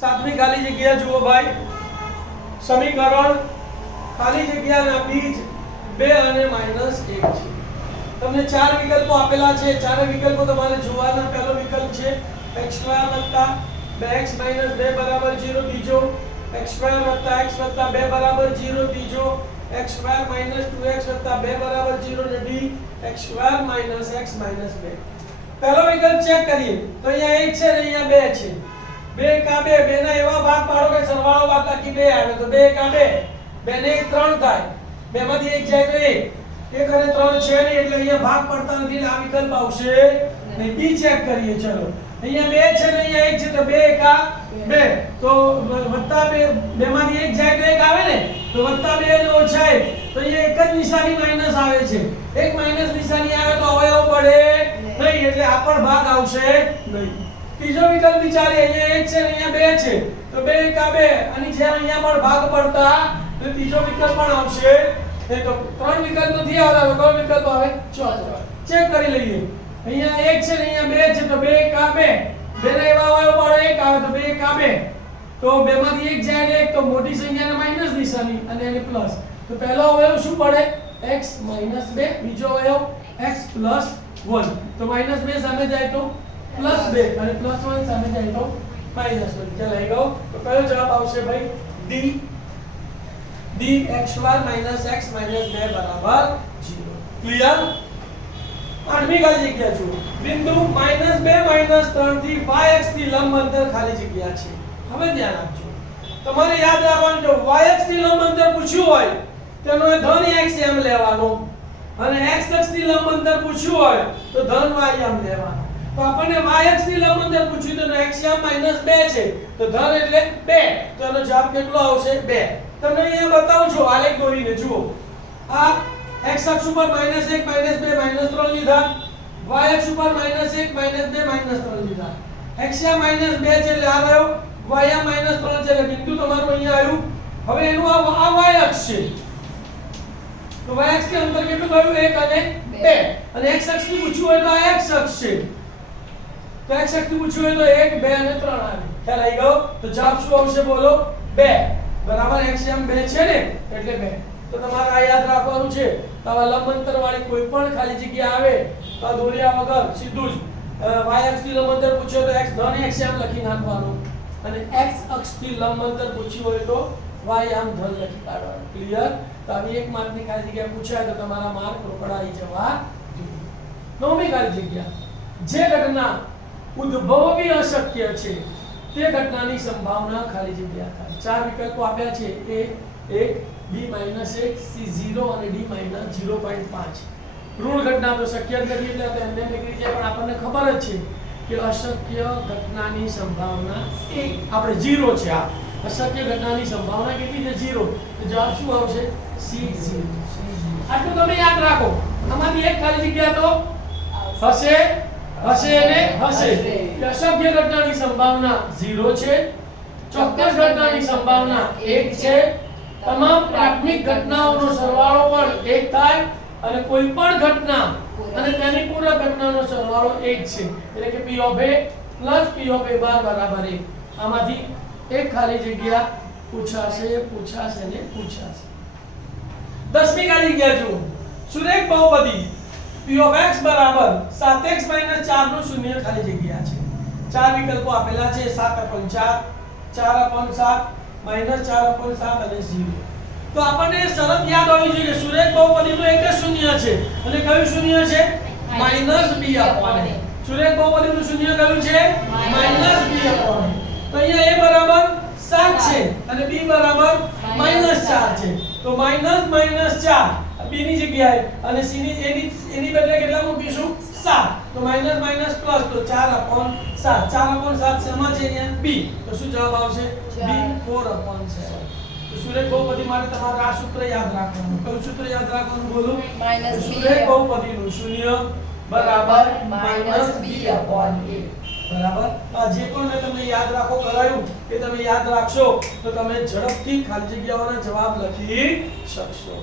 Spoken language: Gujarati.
સાતમી ખાલી જગ્યા જુઓ ભાઈ, સમીકરણ ખાલી જગ્યાના બીજ 2 અને -1 છે। તમને ચાર વિકલ્પો આપેલા છે, ચારે વિકલ્પો તમારે જોવાના। પહેલો વિકલ્પ છે x² + 2x - 2 = 0, બીજો x² + x + 2 = 0, ત્રીજો x² - 2x + 2 = 0 અને ડી x² - x - 2। પહેલો વિકલ્પ ચેક કરીએ તો અહીંયા 1 છે અને અહીંયા 2 છે। 2 કા 2, 2 ના એવા ભાગ પાડો કે સરવાળો બાદબાકી 2 આવે તો 2 કા 2, 2 ને 1 3 થાય, 2 માંથી 1 જાય તો 1, 1 અને 3 છે નહીં એટલે અહીંયા ભાગ પડતા નથી એટલે આ વિકલ્પ આવશે નહીં। બી ચેક કરીએ, ચલો અહીંયા 2 છે ને અહીંયા 1 છે તો 2 કા 2, તો વત્તા 2, 2 માંથી 1 જાય તો 1 આવે ને, તો વત્તા 2 અને ઓછા 1, તો અહીંયા એક જ નિશાની માઈનસ આવે છે, એક માઈનસ નિશાની આવે તો અવયવ પડે નહીં એટલે આ પણ ભાગ આવશે નહીં। ત્રીજો વિકલ્પ વિચારીએ, અહીંયા 1 છે અને અહીંયા 2 છે તો 2 કા 2, અને જેમ અહીંયા પણ ભાગ પડતા તો ત્રીજો વિકલ્પ પણ આવશે। એ તો ત્રણ વિકલ્પ નથી આવતા, તો કયો વિકલ્પ આવે? ચોથો। ચેક કરી લઈએ, અહીંયા 1 છે ને અહીંયા 2 છે તો 2 કા 2, 2 ના એવા અવયવ પડે 1 આવે તો 2 કા 2, તો 2 માંથી 1 જાય ને 1, તો મોટી સંખ્યાને માઈનસ નિશાની અને એને પ્લસ, તો પહેલો અવયવ શું પડે? x - 2, બીજો અવયવ x + 1, તો -2 સામે જાય તો +2 અને +1 સામે જાય તો -1। ચાલ આવી ગયો, તો કયો જવાબ આવશે ભાઈ? D, D x² - x - 2 = 0। Clear? આઠમી ખાલી જગ્યા જુઓ, બિંદુ -2 - 3 થી yx થી લંબ અંતર ખાલી જગ્યા છે। હવે ધ્યાન આપજો, તમારે યાદ રાખવાનું જો yx થી લંબ અંતર પૂછ્યું હોય તેનો ધન x એમ લેવાનો, અને x અક્ષ થી લંબ અંતર પૂછ્યું હોય તો ધન y એમ લેવાનો। તો આપણને yx થી લંબ અંતર પૂછ્યું તો x -2 છે તો ધન એટલે 2, તો એનો જવાબ કેટલો આવશે? 2। તમને અહીંયા બતાવું છું આલેખ દોરીને, જુઓ આ x અક્ષ ઉપર -1 -2 -3 લીધા, y અક્ષ ઉપર -1 -2 -3 લીધા, x -2 છે એટલે આ રહ્યો, y -3 છે એટલે બિંદુ તમારું અહીંયા આવ્યું। હવે એનું આ y અક્ષ છે તો y અક્ષ કે અંતર કેટલું થયું? 1 અને 2, અને x અક્ષ થી પૂછ્યું હોય તો આ x અક્ષ છે તો x અક્ષ થી પૂછ્યું હોય તો 1 2 અને 3 આવે। ખ્યાલ આવી ગયો? તો જવાબ શું આવશે બોલો? 2 બરાબર, x m 2 છે ને એટલે 2। તો તમારે આ યાદ રાખવાનું છે, તો આ લંબ અંતર વાળી કોઈ પણ ખાલી જગ્યા આવે તો આ દોર્યા વગર સીધું જ y અક્ષ થી લંબ અંતર પૂછ્યો તો x ધન x m લખી નાખવાનું, અને x અક્ષ થી લંબ અંતર પૂછ્યું હોય તો y m ધન લખી કાઢવાનું। ક્લિયર? તો આવી એક માર્કની ખાલી જગ્યા પૂછાય તો તમારા માર્ક રોકડાઈ જવા જોઈએ। નવમી ખાલી જગ્યા, જે ઘટના ઉદ્ભવવી અશક્ય છે તે ઘટનાની સંભાવના ખાલી જગ્યા થાય। ચાર વિકલ્પો આપ્યા છે, a 1, b -1, c 0 અને d -0.5। ઋણ ઘટના તો શક્ય જ નથી એટલે એમને નીકળી જાય, પણ આપણને ખબર જ છે કે અશક્ય ઘટનાની સંભાવના 1, આપણે 0 છે। આ અશક્ય ઘટનાની સંભાવના કેટલી છે? 0। તો જવાબ શું આવશે? c0। આટલું તમે યાદ રાખો, આમાંથી એક ખાલી જગ્યા તો હશે અને હશે। અશક્ય ઘટનાની સંભાવના 0 છે, ચોક્કસ ઘટનાની સંભાવના 1 છે, તમામ પ્રાથમિક ઘટનાઓનો સરવાળો પણ 1 થાય, અને કોઈ પણ ઘટના અને તેની પૂરક ઘટનાનો સરવાળો 1 છે, એટલે કે p of a plus p of a બાર બરાબર 1। આમાંથી એક ખાલી જગ્યા પૂછાશે ને પૂછાશે। 10મી ખાલી જગ્યા જુઓ, સુરેખ બહુપદી p of x બરાબર 7x - 4 નું શૂન્ય ખાલી જગ્યા છે। ચાર વિકલ્પો આપેલા છે, 7/4, 4/7, -4/7 અને 0। તો આપણને શરત યાદ હોવી જોઈએ કે સુરેખ બહુપદીનું એક જ શૂન્ય છે, અને કયું શૂન્ય છે? -b/a। સુરેખ બહુપદીનું શૂન્ય કયું છે? -b/a। તો અહીંયા a બરાબર 7 છે અને b બરાબર -4 છે, તો -4 b ની જગ્યાએ અને c ની એની બદલે કેટલા મૂકીશું? 7, તો માઈનસ પ્લસ તો 4/7, 4/7 શેમાં છે? અહીંયા b, તો શું જવાબ આવશે? b 4/7। તો સુરેખ બહુપદી માટે તમારે આ સૂત્ર યાદ રાખવાનું। કયું સૂત્ર યાદ રાખવાનું બોલો? સુરેખ બહુપદીનું શૂન્ય બરાબર -b/a બરાબર। આ જે પણ મેં તમને યાદ રાખો કરાયું એ તમે યાદ રાખશો તો તમે ઝડપથી ખાલી જગ્યાઓના જવાબ લખી શકશો।